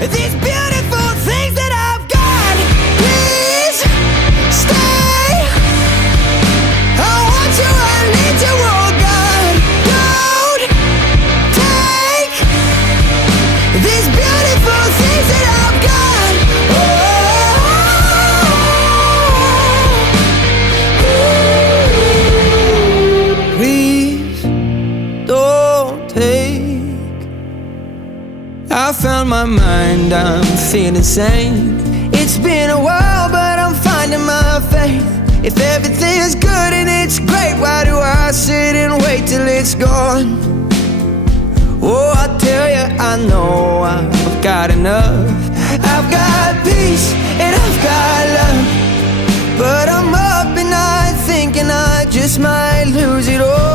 these beautiful things that I've got. Please stay. I want you, I need you, oh God. Don't take these beautiful things that I've got. Please don't take. I found my mind, I'm feeling sane. It's been a while, but I'm finding my faith. If everything's good and it's great, why do I sit and wait till it's gone? Oh, I tell you, I know I've got enough. I've got peace and I've got love, but I'm up at night thinking I just might lose it all.